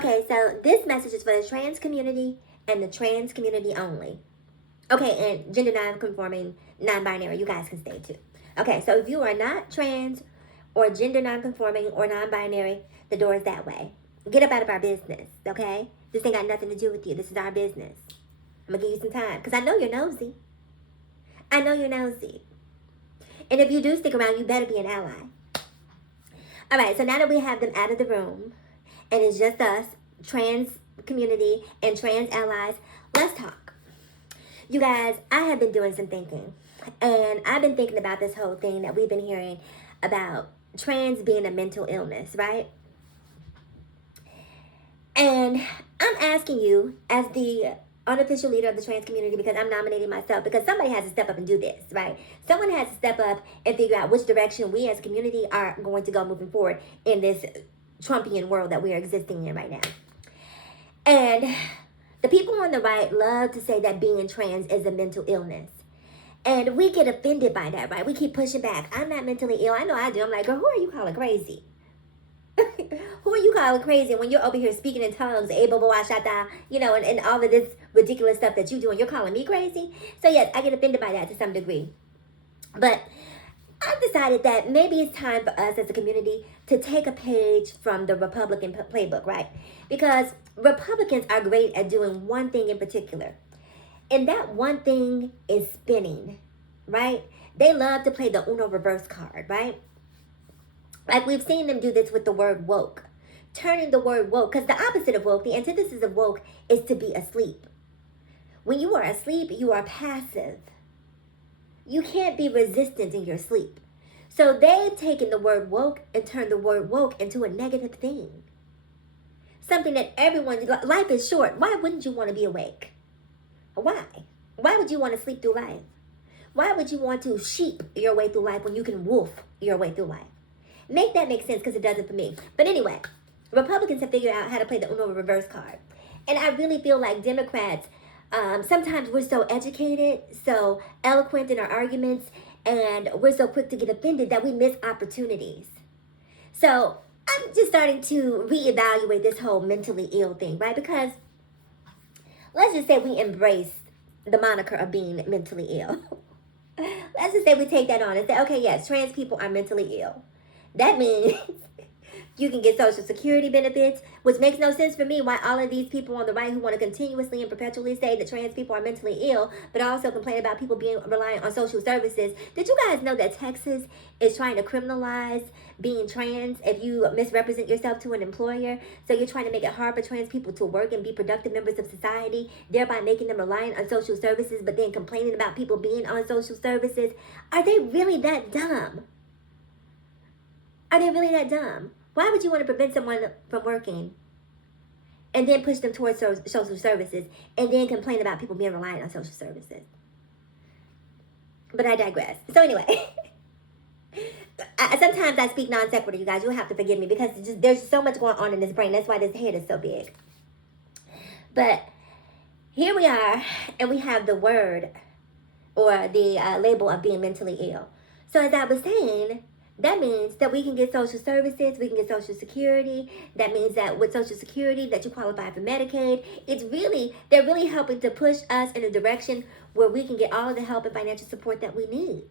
Okay, so this message is for the trans community and the trans community only. Okay, and gender non-conforming, non-binary, you guys can stay too. Okay, so if you are not trans or gender non-conforming or non-binary, the door is that way. Get up out of our business, okay? This ain't got nothing to do with you. This is our business. I'm gonna give you some time because I know you're nosy. I know you're nosy. And if you do stick around, you better be an ally. All right, so now that we have them out of the room and it's just us, trans community and trans allies, let's talk. You guys, I have been doing some thinking, and I've been thinking about this whole thing that we've been hearing about trans being a mental illness, right? And I'm asking you, as the unofficial leader of the trans community, because I'm nominating myself, because somebody has to step up and do this, right? Someone has to step up and figure out which direction we as a community are going to go moving forward in this Trumpian world that we are existing in right now. And the people on the right love to say that being trans is a mental illness. And we get offended by that, right? We keep pushing back. I'm not mentally ill. I know I do. I'm like, girl, who are you calling crazy? Who are you calling crazy when you're over here speaking in tongues, and all of this ridiculous stuff that you do, and you're calling me crazy? So yes, I get offended by that to some degree. But I've decided that maybe it's time for us as a community to take a page from the Republican playbook, right? Because Republicans are great at doing one thing in particular. And that one thing is spinning, right? They love to play the Uno reverse card, right? Like we've seen them do this with the word woke. Turning the word woke, because the opposite of woke, the antithesis of woke is to be asleep. When you are asleep, you are passive. You can't be resistant in your sleep. So they've taken the word woke and turned the word woke into a negative thing. Something that life is short. Why wouldn't you want to be awake? Why? Why would you want to sleep through life? Why would you want to sheep your way through life when you can wolf your way through life? Make that make sense, because it doesn't for me. But anyway, Republicans have figured out how to play the Uno reverse card. And I really feel like Democrats, sometimes we're so educated, so eloquent in our arguments, and we're so quick to get offended that we miss opportunities. So I'm just starting to reevaluate this whole mentally ill thing, right? Because let's just say we embrace the moniker of being mentally ill. Let's just say we take that on and say, okay, yes, trans people are mentally ill. That means you can get Social Security benefits, which makes no sense for me why all of these people on the right who want to continuously and perpetually say that trans people are mentally ill, but also complain about people being reliant on social services. Did you guys know that Texas is trying to criminalize being trans if you misrepresent yourself to an employer? So you're trying to make it hard for trans people to work and be productive members of society, thereby making them reliant on social services, but then complaining about people being on social services. Are they really that dumb? Are they really that dumb? Why would you want to prevent someone from working and then push them towards social services and then complain about people being reliant on social services? But I digress. So anyway, sometimes I speak non sequitur, you guys. You'll have to forgive me because there's so much going on in this brain. That's why this head is so big. But here we are, and we have the word or the label of being mentally ill. So as I was saying, that means that we can get social services, we can get Social Security. That means that with Social Security, that you qualify for Medicaid. They're really helping to push us in a direction where we can get all of the help and financial support that we need.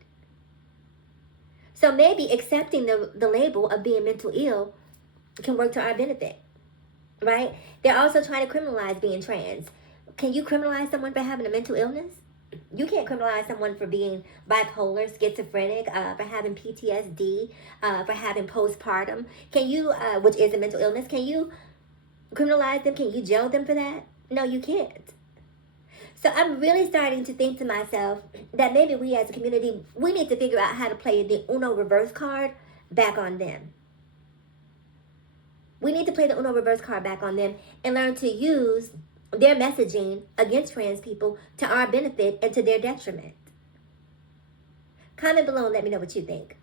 So maybe accepting the label of being mental ill can work to our benefit, right? They're also trying to criminalize being trans. Can you criminalize someone for having a mental illness? You can't criminalize someone for being bipolar, schizophrenic, for having PTSD, for having postpartum. Can you, which is a mental illness, can you criminalize them? Can you jail them for that? No, you can't. So I'm really starting to think to myself that maybe we as a community, we need to figure out how to play the Uno reverse card back on them. We need to play the Uno reverse card back on them and learn to use their messaging against trans people to our benefit and to their detriment. Comment below and let me know what you think.